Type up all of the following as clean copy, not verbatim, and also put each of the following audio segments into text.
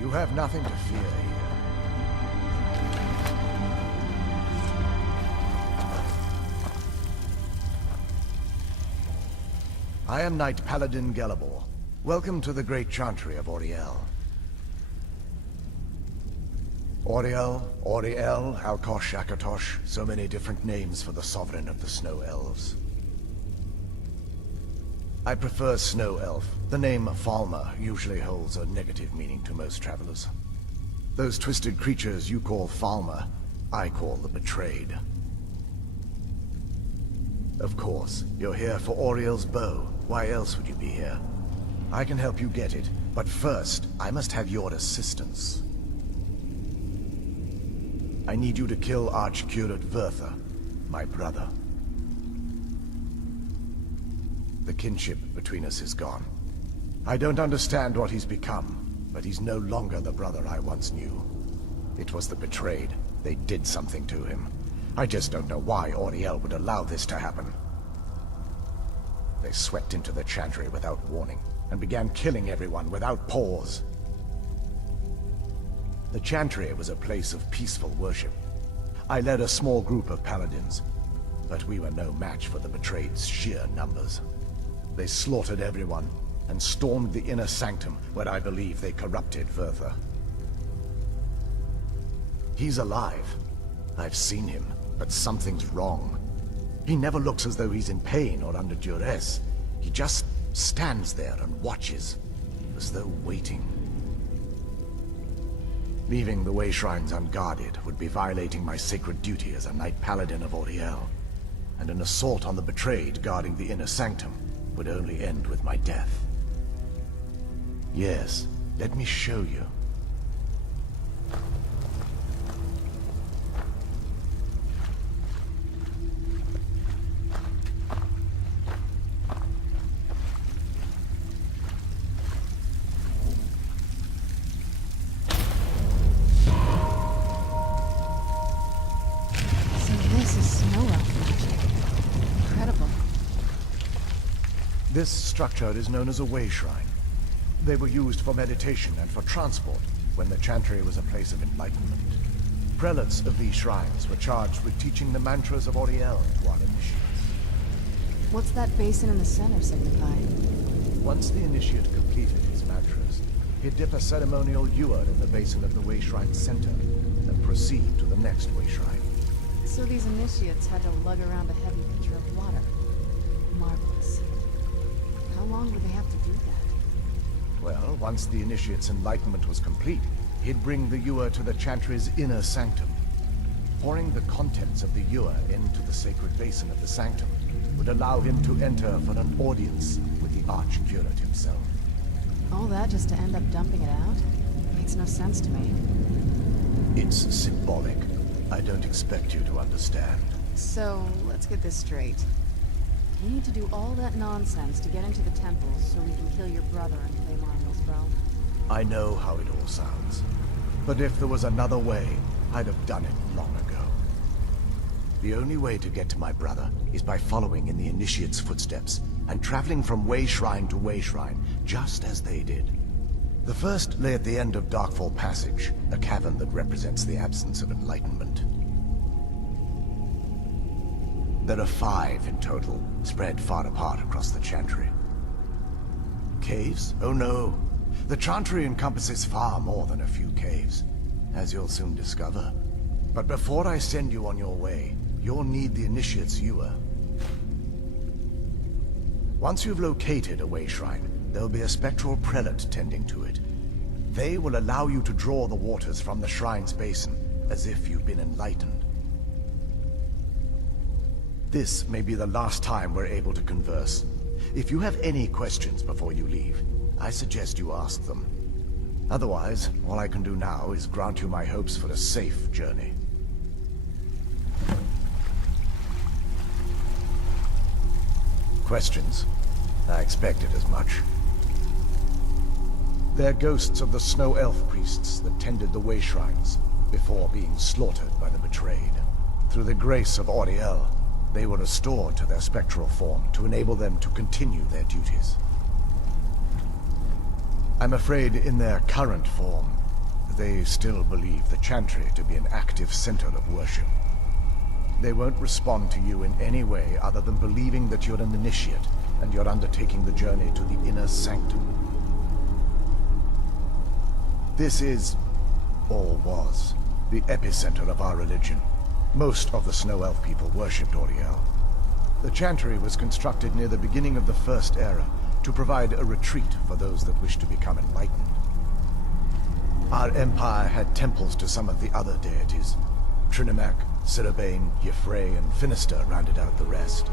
You have nothing to fear here. I am Knight Paladin Gelebar. Welcome to the great chantry of Auriel. Auriel, Alkosh, Akatosh, so many different names for the sovereign of the Snow Elves. I prefer Snow Elf. The name Falmer usually holds a negative meaning to most travelers. Those twisted creatures you call Falmer, I call the Betrayed. Of course, you're here for Auriel's bow. Why else would you be here? I can help you get it, but first, I must have your assistance. I need you to kill Archcurate Vertha, my brother. The kinship between us is gone. I don't understand what he's become, but he's no longer the brother I once knew. It was the Betrayed. They did something to him. I just don't know why Auriel would allow this to happen. They swept into the chantry without warning, and began killing everyone without pause. The chantry was a place of peaceful worship. I led a small group of paladins, but we were no match for the Betrayed's sheer numbers. They slaughtered everyone, and stormed the inner sanctum, where I believe they corrupted Vertha. He's alive. I've seen him, but something's wrong. He never looks as though he's in pain or under duress. He just stands there and watches, as though waiting. Leaving the way shrines unguarded would be violating my sacred duty as a Knight Paladin of Auriel, and an assault on the Betrayed guarding the inner sanctum would only end with my death. Yes, let me show you. This structure is known as a way shrine. They were used for meditation and for transport when the chantry was a place of enlightenment. Prelates of these shrines were charged with teaching the mantras of Auriel to our initiates. What's that basin in the center signify? Once the initiate completed his mantras, he'd dip a ceremonial ewer in the basin of the way shrine's center, and proceed to the next way shrine. So these initiates had to lug around a heavy pitcher of water. Marvelous. How long would they have to do that? Well, once the initiate's enlightenment was complete, he'd bring the ewer to the chantry's inner sanctum. Pouring the contents of the ewer into the sacred basin of the sanctum would allow him to enter for an audience with the Archcurate himself. All that just to end up dumping it out? Makes no sense to me. It's symbolic. I don't expect you to understand. So, let's get this straight. You need to do all that nonsense to get into the temples so we can kill your brother and claim Auriel's bow. I know how it all sounds. But if there was another way, I'd have done it long ago. The only way to get to my brother is by following in the initiate's footsteps and traveling from way shrine to way shrine, just as they did. The first lay at the end of Darkfall Passage, a cavern that represents the absence of enlightenment. There are 5 in total, spread far apart across the chantry. Caves? Oh no. The chantry encompasses far more than a few caves, as you'll soon discover. But before I send you on your way, you'll need the initiate's ewer. Once you've located a way shrine, there'll be a spectral prelate tending to it. They will allow you to draw the waters from the shrine's basin, as if you've been enlightened. This may be the last time we're able to converse. If you have any questions before you leave, I suggest you ask them. Otherwise, all I can do now is grant you my hopes for a safe journey. Questions? I expected as much. They're ghosts of the Snow Elf priests that tended the way shrines before being slaughtered by the Betrayed. Through the grace of Auriel, they were restored to their spectral form to enable them to continue their duties. I'm afraid in their current form, they still believe the Chantry to be an active center of worship. They won't respond to you in any way other than believing that you're an initiate and you're undertaking the journey to the inner sanctum. This is, or was, the epicenter of our religion. Most of the Snow Elf people worshipped Auriel. The Chantry was constructed near the beginning of the First Era to provide a retreat for those that wished to become enlightened. Our empire had temples to some of the other deities. Trinimac, Sirabane, Yffrey, and Finister rounded out the rest.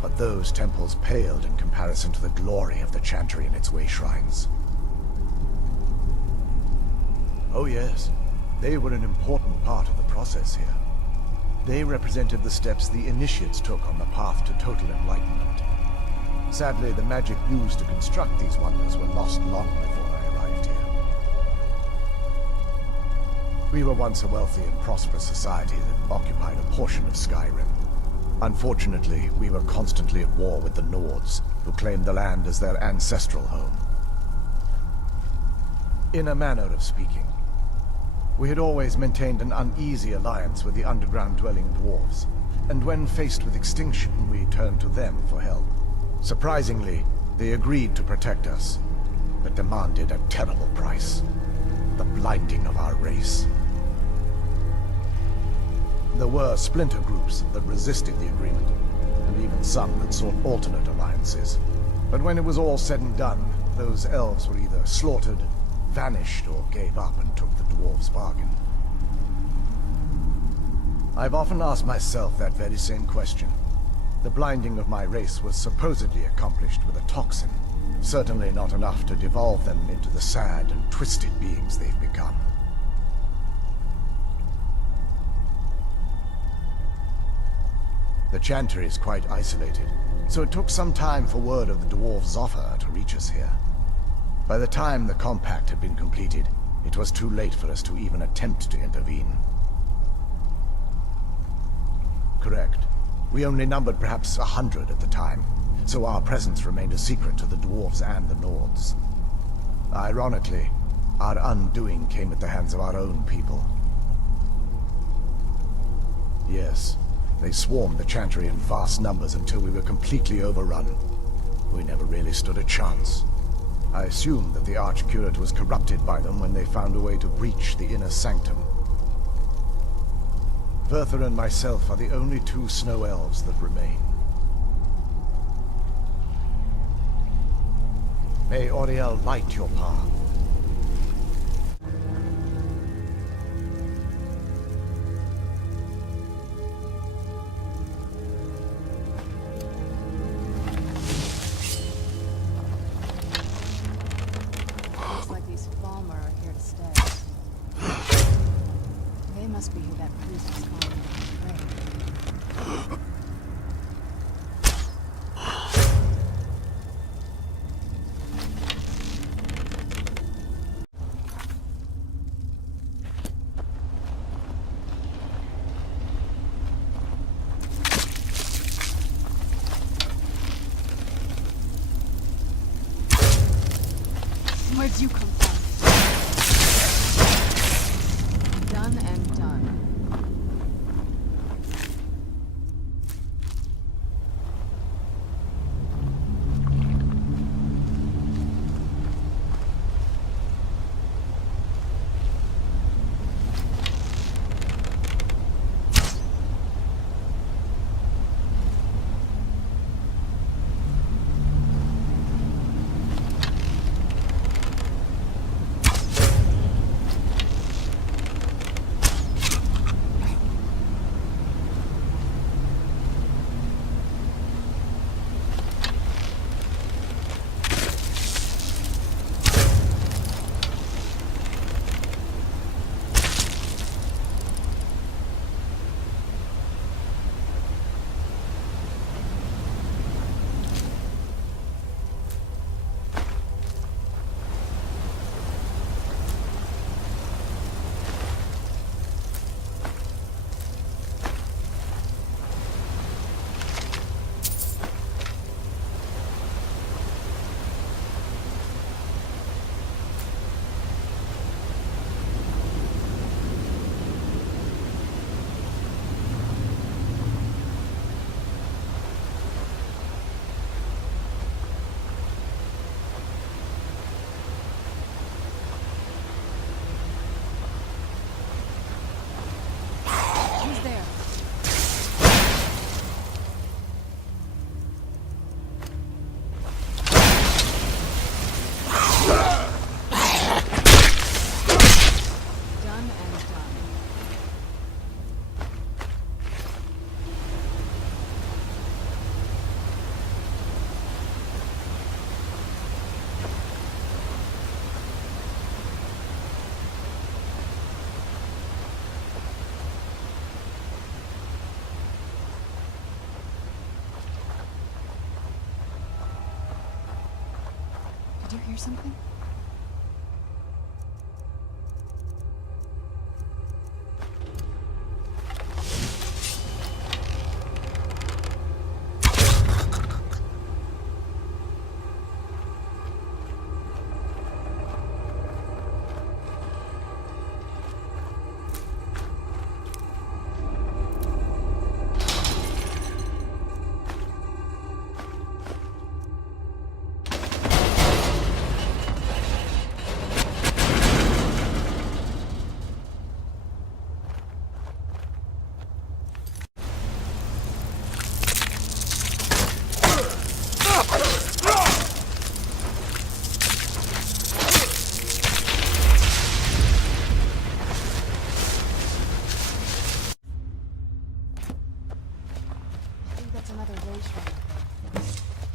But those temples paled in comparison to the glory of the Chantry and its way shrines. Oh yes, they were an important part of the process here. They represented the steps the initiates took on the path to total enlightenment. Sadly, the magic used to construct these wonders were lost long before I arrived here. We were once a wealthy and prosperous society that occupied a portion of Skyrim. Unfortunately, we were constantly at war with the Nords, who claimed the land as their ancestral home. In a manner of speaking, we had always maintained an uneasy alliance with the underground-dwelling dwarves, and when faced with extinction, we turned to them for help. Surprisingly, they agreed to protect us, but demanded a terrible price: the blinding of our race. There were splinter groups that resisted the agreement, and even some that sought alternate alliances. But when it was all said and done, those elves were either slaughtered, vanished, or gave up and took the dwarves' bargain. I've often asked myself that very same question. The blinding of my race was supposedly accomplished with a toxin, certainly not enough to devolve them into the sad and twisted beings they've become. The Chantry is quite isolated, so it took some time for word of the dwarves' offer to reach us here. By the time the compact had been completed, it was too late for us to even attempt to intervene. Correct. We only numbered perhaps 100 at the time, so our presence remained a secret to the dwarves and the Nords. Ironically, our undoing came at the hands of our own people. Yes, they swarmed the Chantry in vast numbers until we were completely overrun. We never really stood a chance. I assumed that the Archcurate was corrupted by them when they found a way to breach the inner sanctum. Bertha and myself are the only two snow elves that remain. May Auriel light your path. Looks like these Falmer are here to stay. They must be who that priest was calling to pray. Where'd you come from? Done and done. hear something?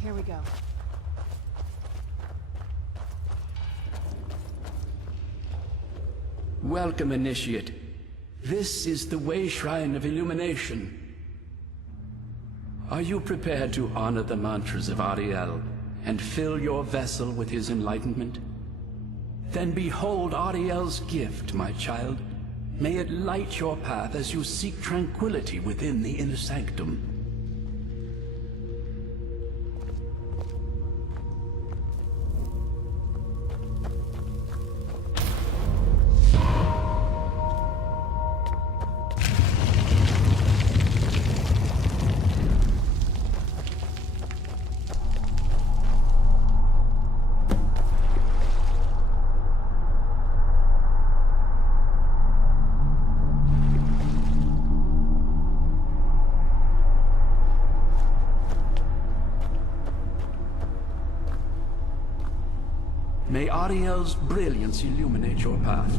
Here we go. Welcome, Initiate. This is the Way Shrine of Illumination. Are you prepared to honor the mantras of Ariel and fill your vessel with his enlightenment? Then behold Ariel's gift, my child. May it light your path as you seek tranquility within the inner sanctum. May Ariel's brilliance illuminate your path.